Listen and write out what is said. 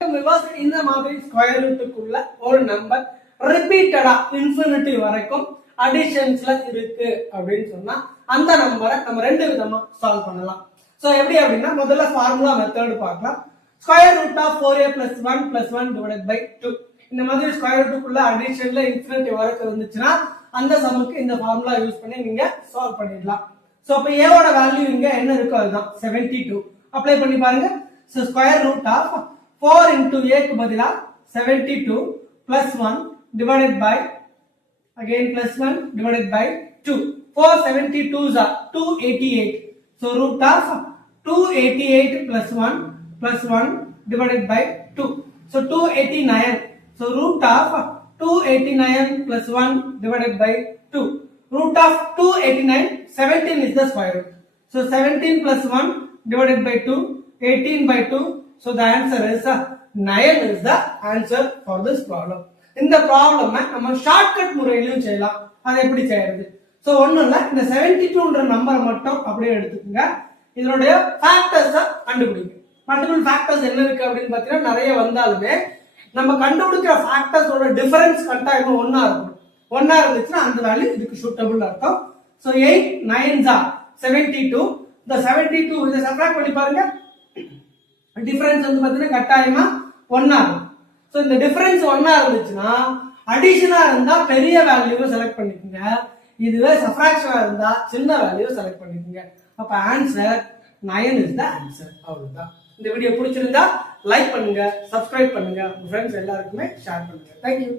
இந்த மாதிரி ஸ்கொயர் ரூட்டுக்குள்ள ஒரு நம்பர் ரிப்பீட்டடா இன்ஃபினிட்டி வரைக்கும் அடிஷன்ஸ்ல இருக்கு அப்படின்னு சொன்னா அந்த நம்பரை நம்ம ரெண்டு விதமா சால்வ் பண்ணலாம். சோ எப்படி அப்படின்னா முதல்ல ஃபார்முலா மெத்தட் பார்க்கலாம். Square root of 4a plus 1 plus 1 divided by 2. இந்த மாதிரி ஸ்கொயர் ரூட்டுக்குள்ள அடிஷன்ல இன்ஃபினிட்டி வரைக்கும் இருந்துச்சுன்னா அந்த சம்முக்கு இந்த ஃபார்முலா யூஸ் பண்ணி நீங்க சால்வ் பண்ணிடலாம். சோ அப்ப a ஓட வேல்யூ இங்க என்ன இருக்கோ அதுதான் 72. அப்ளை பண்ணி பாருங்க. So square root of 4 into a க்கு பதிலா 72 plus 1 divided by again plus 1 divided by 2. 4 72s are 288. So root of 288 plus 1 divided by 2. So 289. So root of 289 plus 1 divided by 2. Root of 289, 17 is the square root. So 17 plus 1 divided by 2, 18 by 2. So the answer is 9 is the answer for this problem. இந்த problem நம்ம shortcut முறையிலும் செய்யலாம். அது எப்படி செய்யறது? So ஒண்ணும் இல்ல, இந்த 72ன்ற நம்பரை மட்டும் அப்படியே எடுத்துக்கங்க. இதனுடைய ஃபேக்டர்ஸ கண்டுபிடிங்க. மல்டிபிள் ஃபேக்டர்ஸ் என்ன இருக்கு அப்படின்னு பாத்தீங்கன்னா நிறைய வந்தாலுமே நம்ம கண்டுபிடிக்கிற ஃபேக்டர்ஸோட டிஃபரன்ஸ் கட்டாயமா ஒண்ணா இருக்கும். ஒண்ணா இருந்துச்சுன்னா அந்த வேல்யூ இதுக்கு சூட்டபிள் அர்த்தம். So 8 9s are 72. இந்த 72 இத சப்ட்ராக்ட் பண்ணி பாருங்க. டிஃபரன்ஸ் வந்து பாத்தீங்கன்னா கட்டாயமா ஒண்ணா இருக்கும். சோ இந்த டிஃபரன்ஸ் ஒண்ணா இருந்துச்சுன்னா அடிஷனா இருந்தா பெரிய வேல்யூவை செலக்ட் பண்ணிக்கோங்க. இதுவே சப்ட்ராக்ஷனா இருந்தா சின்ன வேல்யூவை செலக்ட் பண்ணிக்கோங்க. அப்ப ஆன்சர் 9 இஸ் த ஆன்சர். அவ்வளவுதான். இந்த வீடியோ பிடிச்சிருந்தா லைக் பண்ணுங்க, சப்ஸ்கிரைப் பண்ணுங்க, உங்க ஃப்ரெண்ட்ஸ் எல்லாருக்குமே ஷேர் பண்ணுங்க. தேங்க்யூ.